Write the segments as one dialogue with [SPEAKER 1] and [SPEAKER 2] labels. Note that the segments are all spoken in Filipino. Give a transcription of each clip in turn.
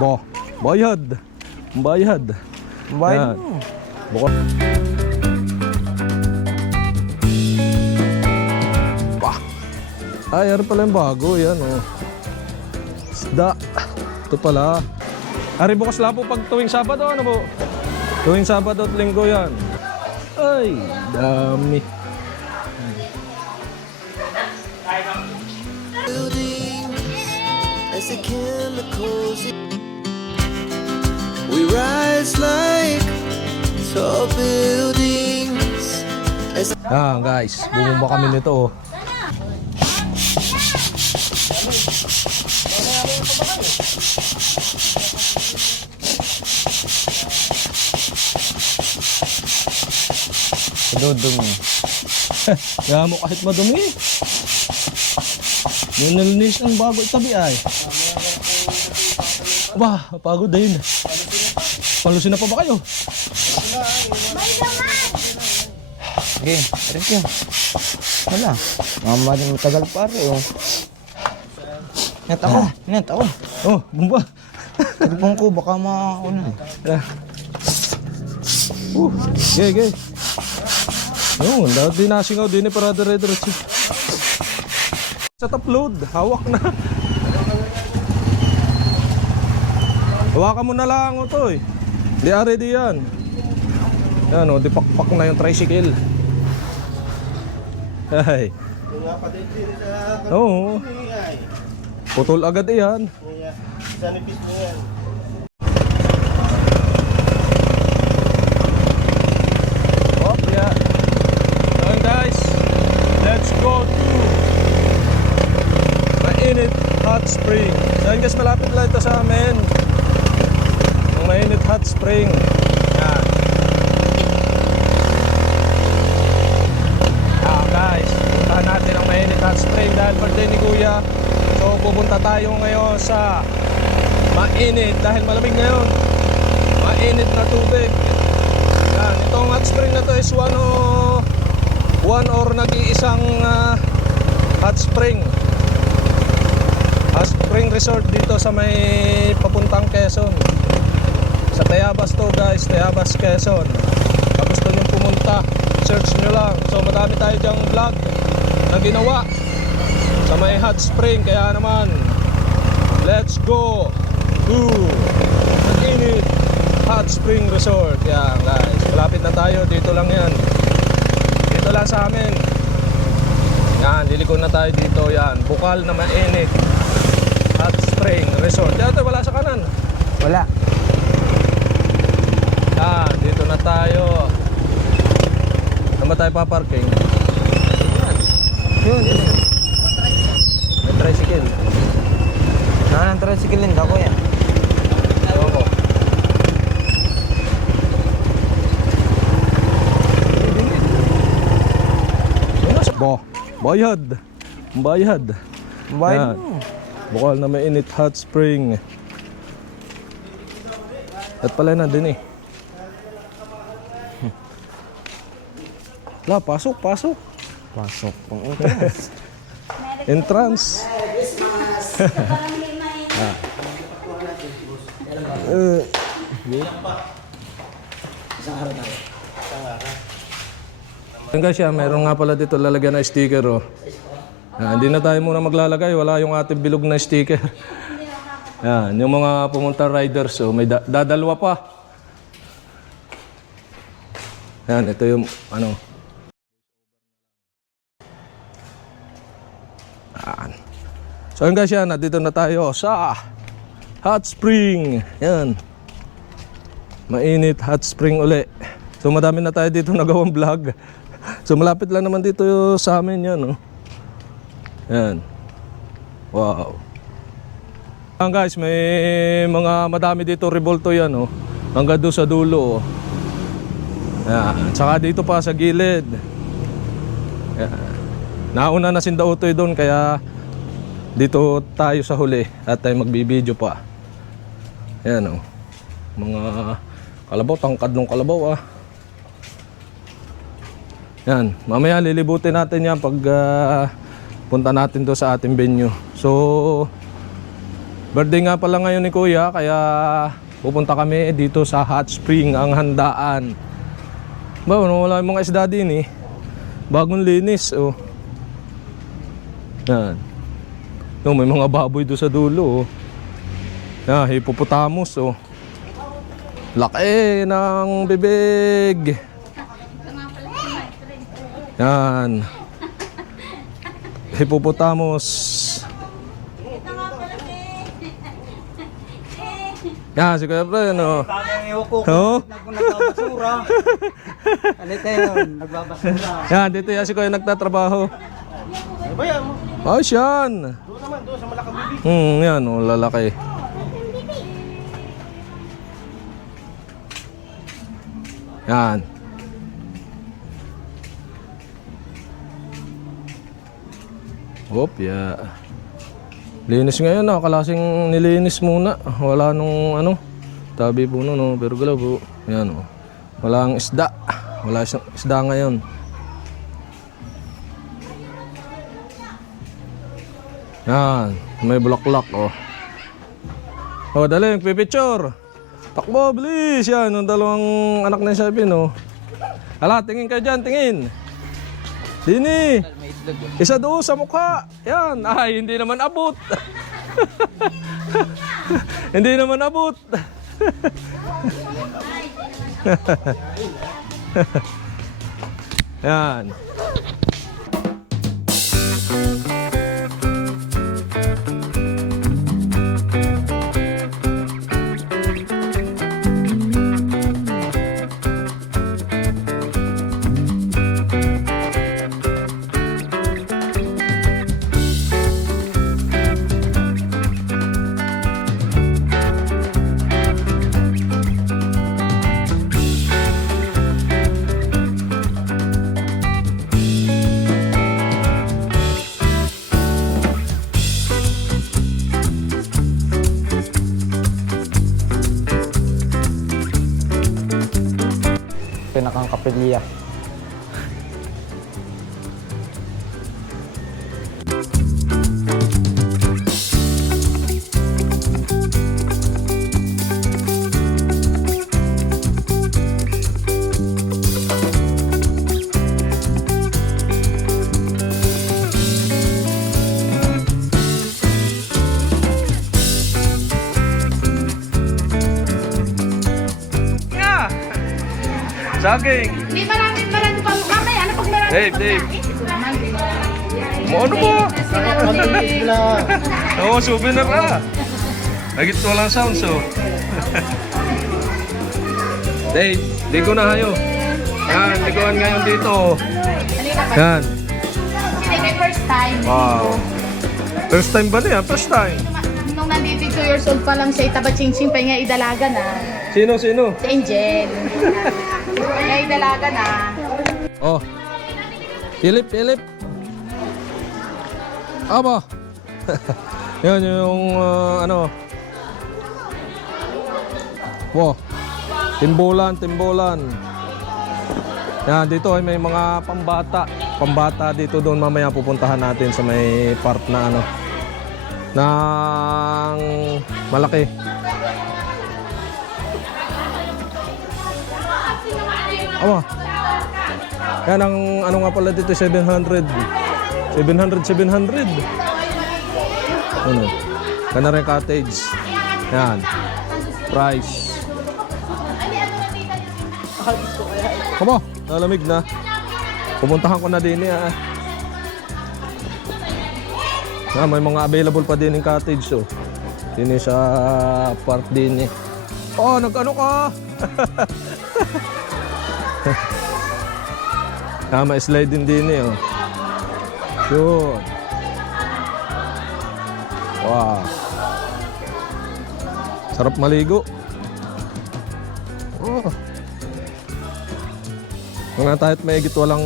[SPEAKER 1] Bo, bayad. Bayad.
[SPEAKER 2] Bayad
[SPEAKER 1] Yan.
[SPEAKER 2] mo.
[SPEAKER 1] Bukod. Bah. Ay, ano pala yung bago. Yan, oh. Isda. Ito pala. Ari, bukas lang po pag tuwing Sabado, ano po? Tuwing Sabado at Linggo yan. Ay, dami.
[SPEAKER 3] as the chemicals rise like tall buildings as
[SPEAKER 1] Ah, guys, bumumba kami nito, oh.
[SPEAKER 2] Dudumi.
[SPEAKER 1] Kaya mo kahit madumi. Yung nalinis ang bago itabi ay. Aba, pagod din. Palusin na pa ba kayo?
[SPEAKER 2] Sige, thank you. Wala. Mama din matagal pare oh. Net ako, net ako.
[SPEAKER 1] Oh, bumba.
[SPEAKER 2] Tagpong ko baka mauna.
[SPEAKER 1] Ah. Uh, gay, gay. Yun, dapat din nasingaw din eh para dire-diretso. Sa top load, hawak na. Hawakan mo na lang o to eh. Di are di yan. Yan o, di pakpak na yung tricycle. Ay. Oo. Putol agad yan. Oh, yeah. So guys, let's go to Mainit Hot Spring. So guys, malapit lang ito sa amin. Mainit Hot Spring. Ah, guys, puntahan natin ang Mainit Hot Spring dahil birthday ni Kuya. So pupunta tayo ngayon sa Mainit dahil malamig ngayon. Mainit na tubig. Yan, itong hot spring na to is one o one or nag-iisang ah, hot spring. Hot spring resort dito sa may papuntang Quezon. Sa Tayabas to guys, Tayabas Quezon. Kung gusto nyo pumunta, search nyo lang. So madami tayo dyang vlog na ginawa sa may hot spring. Kaya naman, let's go to Init Hot Spring Resort. Yan guys, malapit na tayo. Dito lang yan. Dito lang sa amin. Yan, liliko na tayo dito. Yan, bukal na mainit. Hot Spring Resort. Yan, wala sa kanan.
[SPEAKER 2] Wala.
[SPEAKER 1] Yan, dito na tayo. Saan ba tayo paparking?
[SPEAKER 2] Yun, yun.
[SPEAKER 1] May tricycle.
[SPEAKER 2] Nanan tricycle din ako yan.
[SPEAKER 1] Oo. Bo, bayad. Bayad.
[SPEAKER 2] Bayad mo.
[SPEAKER 1] Bukal na mainit hot spring. At pala na din eh. La, pasok, pasok.
[SPEAKER 2] Pasok kung entrance.
[SPEAKER 1] Entrance. Eh, Yan guys, yan, meron nga pala dito lalagyan na sticker oh. Ah, hindi na tayo muna maglalagay, wala yung ating bilog na sticker. Yan, yung mga pumunta riders, oh, may da- dadalwa pa. Yan, ito yung ano. So yun guys, yan, nandito na tayo sa Hot Spring. Yan. Mainit hot spring uli. So madami na tayo dito nagawang vlog. So malapit lang naman dito sa amin yan. Oh. Yan. Wow. Yan guys, may mga madami dito revolto yan. Oh. Hanggang doon sa dulo. Oh. Yan. Tsaka dito pa sa gilid. Yan. Nauna na sindautoy doon kaya dito tayo sa huli at tayo magbibideo pa. Yan oh. Mga kalabaw, tangkad ng kalabaw ah. Yan, mamaya lilibutin natin yan pag ah, punta natin do sa ating venue. So, Birthday nga pala ngayon ni Kuya, kaya pupunta kami dito sa Hot Spring, ang handaan. Ba, wala yung mga isda din eh. Bagong linis, oh. Yan. Yung may mga baboy doon sa dulo, oh. Yan, hippopotamus, oh. Laki ng bibig. Yan. Hippopotamus. Yan, si Kuya Fred, ano?
[SPEAKER 4] Hukok.
[SPEAKER 1] Oo.
[SPEAKER 4] Kung nagbabasura. Alita yun, nagbabasura.
[SPEAKER 1] Yan, dito yan si Kuya nagtatrabaho.
[SPEAKER 4] Ano ba yan?
[SPEAKER 1] Ayos yan.
[SPEAKER 4] Doon naman, doon sa malakang bibig.
[SPEAKER 1] Hmm, yan, oh, lalaki. Yan. Hop, ya. Linis ngayon ah, kalasing nilinis muna. Wala nung ano, tabi po no, no, pero galaw po. Yan oh. Walang isda. Wala isang isda ngayon. Yan, may bulaklak oh. Oh, dali, pipicture. Takbo, bilis. Yan, yung dalawang anak na sabi, no. Hala, tingin ka dyan, tingin. Dini. Isa doon sa mukha. Yan. Ay, hindi naman abot. hindi naman abot. Yan.
[SPEAKER 2] กับ
[SPEAKER 1] เป็นเบีย Saging.
[SPEAKER 5] Hindi marami, marami pa mukha may ano pag marami
[SPEAKER 1] Dave, Dave. Mo ano
[SPEAKER 4] lang.
[SPEAKER 1] Oo, souvenir ah. Lagit ko lang sounds oh. Dave, di ko na hayo. Yan, liguan ngayon dito. Yan.
[SPEAKER 5] Hindi first time.
[SPEAKER 1] Wow. First time ba niya? First time.
[SPEAKER 5] Nung nandito 2 years old pa lang siya, itaba ching ching pa niya idalaga na.
[SPEAKER 1] Sino, sino?
[SPEAKER 5] Si Angel. Kaya idalaga na.
[SPEAKER 1] Oh. Philip, Philip. Aba. Yan yung uh, ano. Wow. Timbulan, timbulan. Yan, dito ay may mga pambata. Pambata dito doon mamaya pupuntahan natin sa may part na ano ng malaki. Aba. Yan ang ano nga pala dito 700. 700 700. Ano? Kana rin cottage. Yan. Price. Kamo, nalamig na. Pupuntahan ko na din eh. ah. Ah, may mga available pa din yung cottage oh. Din sa park din eh. Oh, nag-ano ka? Tama, slide din din eh. Oh. Yun. Wow. Sarap maligo. Oh. Mga tahit may higit walang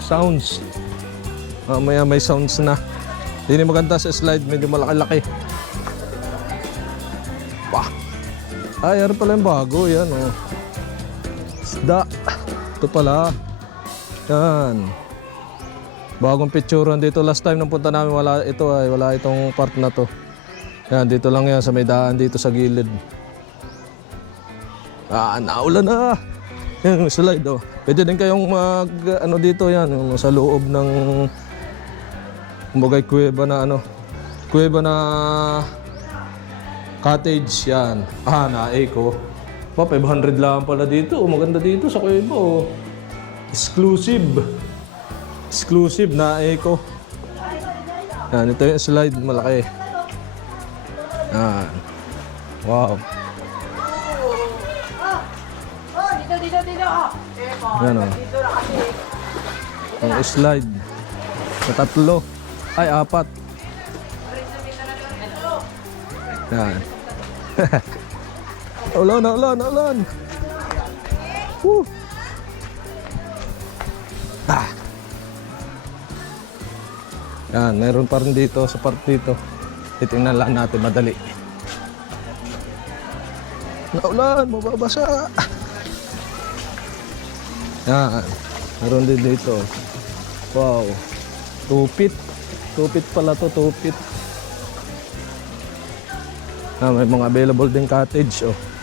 [SPEAKER 1] sounds. Mamaya may sounds na. Hindi maganda sa slide, medyo malaki-laki. Wah. Ay, ano pala yung bago? Yan, oh. Isda. Ito pala. Yan. Bagong picturean dito. Last time nung punta namin, wala ito ay wala itong part na to. Yan, dito lang yan sa may daan dito sa gilid. Ah, naulan na. Yan, slide oh. Pwede din kayong mag, ano dito yan, yung sa loob ng, kumbagay kuweba na ano, kuweba na cottage yan. Ah, na eco. Pa, 500 lang pala dito. Oh, maganda dito sa oh. Exclusive. Exclusive na eco. Yan, ito yung slide, malaki. Yan. Wow. Yan o. Ang slide. Sa tatlo. Ay, apat. Yan. ulan, ulan, ulan. Woo. Ah. Yan, meron pa rin dito sa part dito. Titingnan lang natin madali. Naulan, mababasa. Yan, meron din dito. Wow. Tupit. Tupit pala to, tupit. Ah, may mga available din cottage, oh.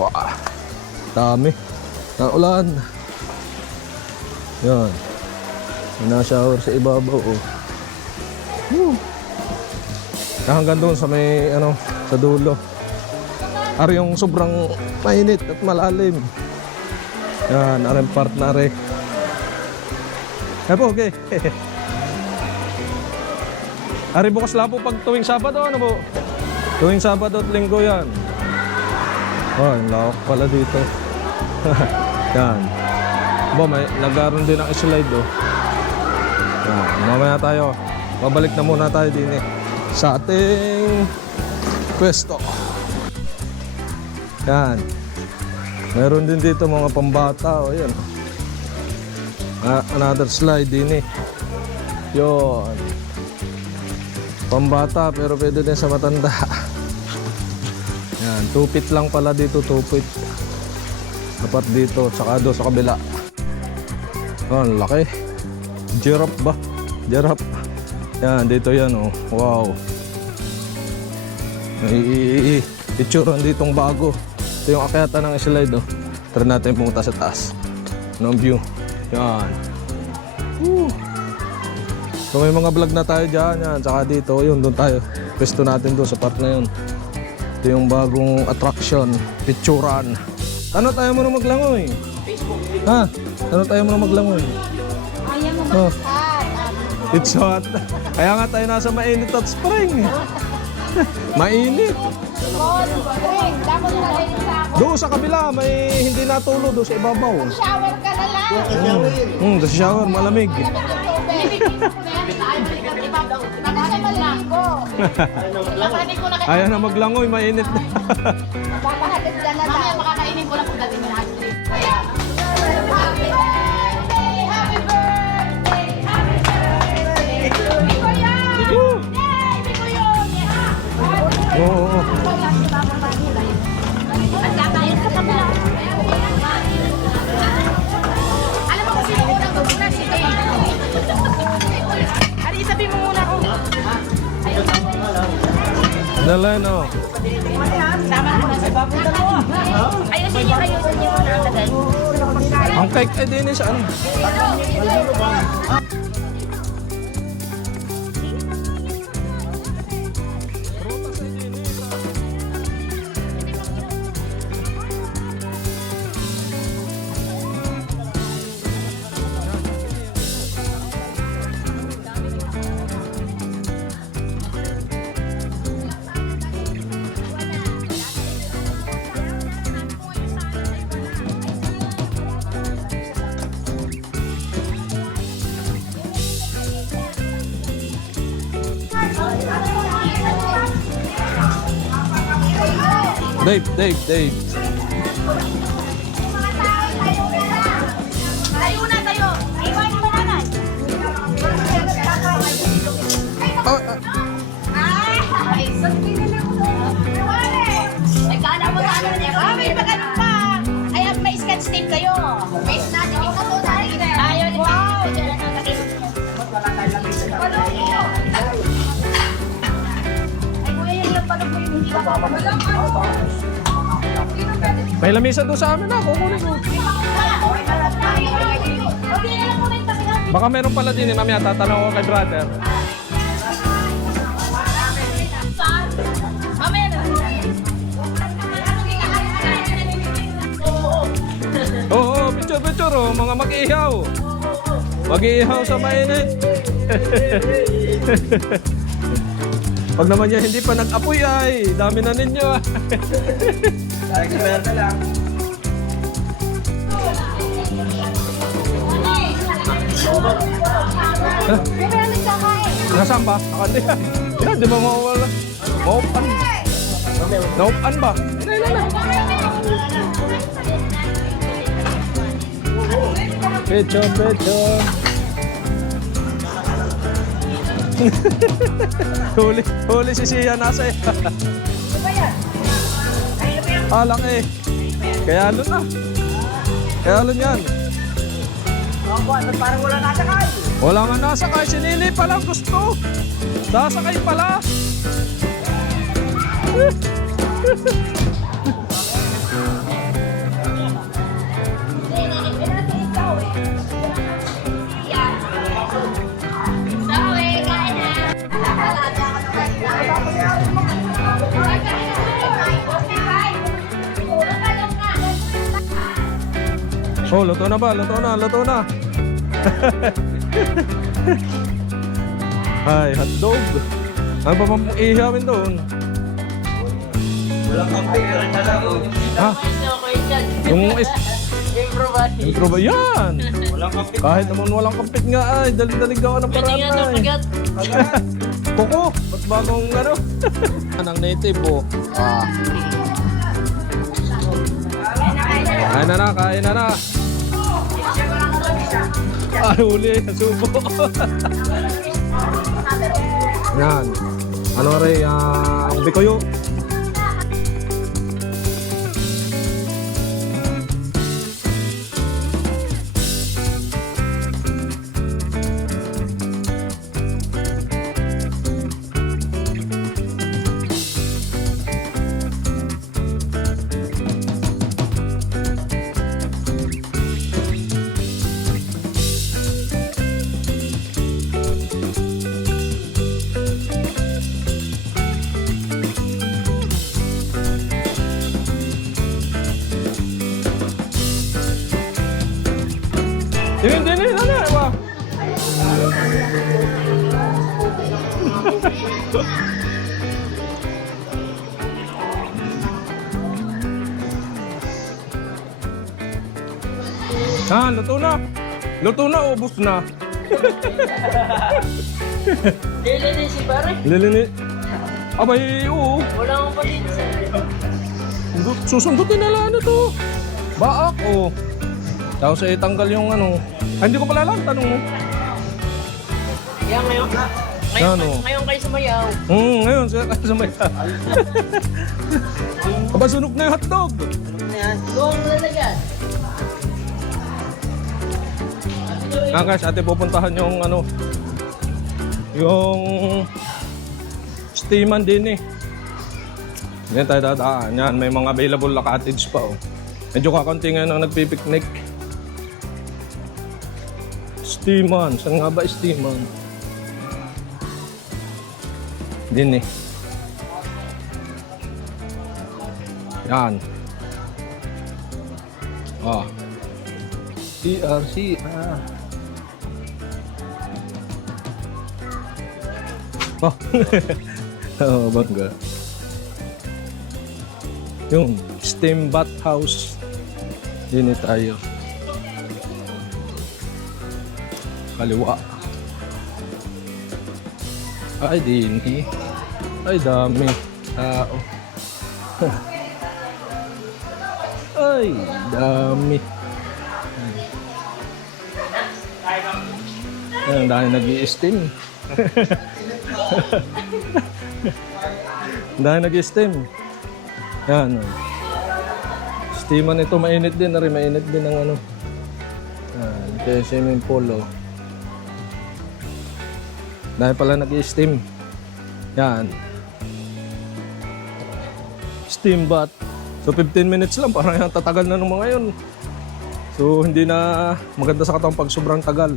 [SPEAKER 1] Wow. Dami. Naulan. Yan. May na-shower sa ibabaw, oh. Woo. Hanggang doon sa may, ano, sa dulo. Ari yung sobrang mainit at malalim. Yan, aring part na rin. Eh po, okay. Ari bukas lang po pag tuwing Sabado, ano po? Tuwing Sabado at Linggo yan. Oh, yung lawak pala dito. yan. Bo, may nagaroon din ang slide oh. Yan, mamaya tayo. Babalik na muna tayo din eh. Sa ating pwesto. Yan. Meron din dito mga pambata. O yan. Ah, another slide din eh. Yun. Pambata pero pwede din sa matanda. Tupit lang pala dito. Tupit. Dapat dito. Tsaka doon sa kabila. Oh, laki. Giraffe ba? Giraffe. Yan. Dito yan oh. Wow. May itsura ditong bago. Ito yung akyatan ng slide oh. Try natin pumunta sa taas. Anong view? Yan. Woo. So may mga vlog na tayo dyan. Yan. Tsaka dito, yun, doon tayo. Pwesto natin doon sa part na yun. Ito yung bagong attraction. Picturan. Ano tayo mo na maglangoy? Facebook. Ha? Ano tayo mo na maglangoy?
[SPEAKER 5] Ayaw mo
[SPEAKER 1] Oh. It's hot. Kaya nga tayo nasa mainit at spring. mainit.
[SPEAKER 5] Spring, dapat sa ako.
[SPEAKER 1] Doon sa kabila, may hindi natulo doon sa ibabaw.
[SPEAKER 5] Shower ka na lang.
[SPEAKER 1] Hmm, sa shower, malamig.
[SPEAKER 5] Ano
[SPEAKER 1] Ayaw na maglangoy, mainit na.
[SPEAKER 5] Papahalit ka na. Mamaya makakainin ko lang kung dati na
[SPEAKER 1] Dala, no?
[SPEAKER 5] Ayusin niyo, ayusin niyo ang
[SPEAKER 1] cake ay din eh, sa ano? Dave, Dave, Dave.
[SPEAKER 5] Na.
[SPEAKER 1] Oh, ah,
[SPEAKER 5] Ay, na kala mo sa ano niya. Ah, may pagano pa. Ay, may scotch tape kayo. May snatch
[SPEAKER 1] May lamisa doon sa amin na, kukunin ko. Baka meron pala din, eh, mamaya tatanong ko kay brother. Oo, oh, picture, picture, oh, mga mag-ihaw. Mag-ihaw sa mainit. Pag naman niya hindi pa nag-apoy ay, dami na ninyo ah. Nasaan ba? Nakandi yan. Yan, di ba mawawala? Maupan. Naupan ba? Picture, picture. huli, huli si Sia nasa eh. ah, laki. Kaya ano na. Kaya ano yan.
[SPEAKER 4] Parang wala nasakay.
[SPEAKER 1] Wala nga nasakay, si Nini pala gusto. Sasakay pala. Oh, luto na ba? Luto na, luto na. Ay, hotdog. Ano pa bang ihawin doon?
[SPEAKER 4] Walang kape, walang dalago.
[SPEAKER 1] Ha? Yung is... Intro ba yan? Kahit naman walang kapit nga ay, dali-dali gawa ng paraan ay. Kuko, ba't bagong ano? Anang native oh. Ah. Kain na na, kain na na. Ah, huli, nasubo. Yan. Ano rin, ah, bikoyo. Luto na. Luto na, ubos na.
[SPEAKER 6] Lili si pare.
[SPEAKER 1] Lilini. Abay, oo.
[SPEAKER 6] Wala akong palit sa...
[SPEAKER 1] Sundu- Susundutin na lang ano to. Baak, oh. Tapos eh, tanggal yung ano. Ay, hindi ko pala alam, tanong mo.
[SPEAKER 6] Kaya ngayon, ngayon,
[SPEAKER 1] Ano?
[SPEAKER 6] ngayon kayo sumayaw.
[SPEAKER 1] Hmm, ngayon, siya ka sa may... Aba, sunog na yung hotdog.
[SPEAKER 6] Luwang lalagan.
[SPEAKER 1] Ah, guys, ate pupuntahan yung ano, yung steaman din eh. Yan tayo dadaan. Yan, may mga available na cottage pa oh. Medyo kakunti nga nang nagpipiknik. Steaman. Saan nga ba steaman? Din eh. Yan. Ah. CRC. Ah. Oh. Oo, bangga. Yung steam bath house. Yun tayo. Kaliwa. Ay, din eh. Ay, dami. Tao. Ay, dami. Ay, ang dami nag-i-steam. Dahil nag-steam. Yan. Steaman ito, mainit din. Nari, mainit din ang ano. Yan. Kaya swimming pool, oh. Dahil pala nag-steam. Yan. Steam bath. So 15 minutes lang, parang yung tatagal na ng mga yun. So hindi na maganda sa katawang pag sobrang tagal.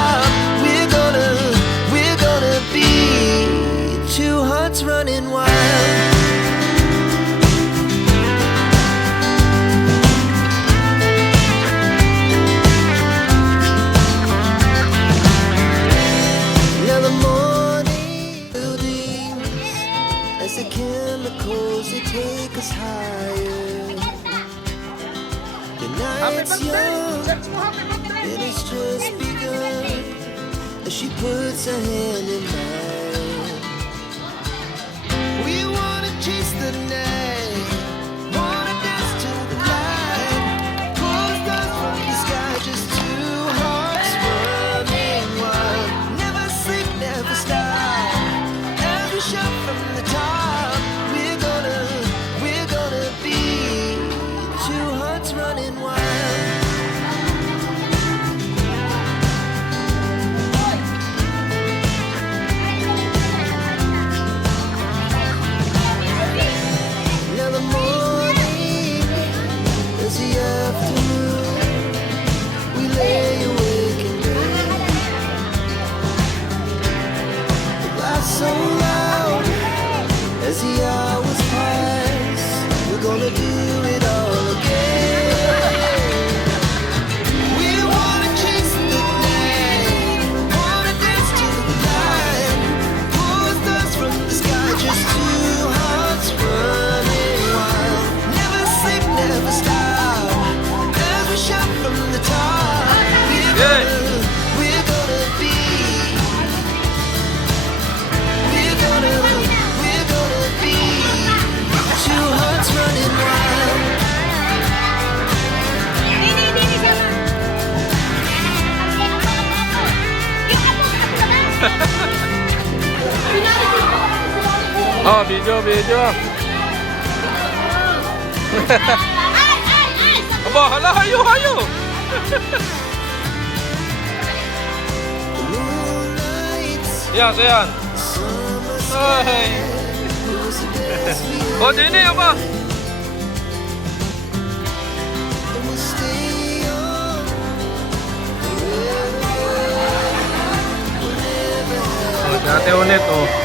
[SPEAKER 1] video.
[SPEAKER 5] ay, ay, ay!
[SPEAKER 1] Aba, hala, hayo, hayo! yan, so yan. Ay.
[SPEAKER 3] o,
[SPEAKER 1] oh, dini, aba. Dati ulit, oh.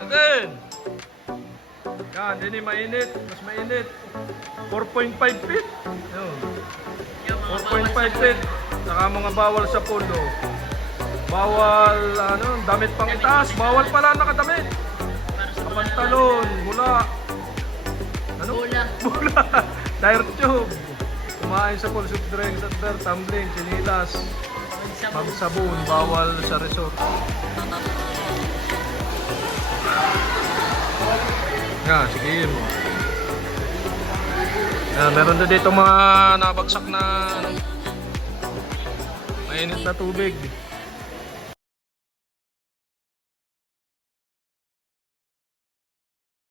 [SPEAKER 1] Again. Yan, hindi mainit. Mas mainit. 4.5 feet. Yun. 4.5 feet. Saka mga bawal sa pulo. Bawal, ano, damit pang itaas. Bawal pala nakadamit. Kapantalon, mula. Ano?
[SPEAKER 6] Bula.
[SPEAKER 1] Bula. Tire tube. Kumain sa pool, soup drinks, at tumbling, sinilas. Magsabon, bawal sa resort. Ah. Yan, sige mo. Yan, meron din dito mga nabagsak na ano, mainit na tubig.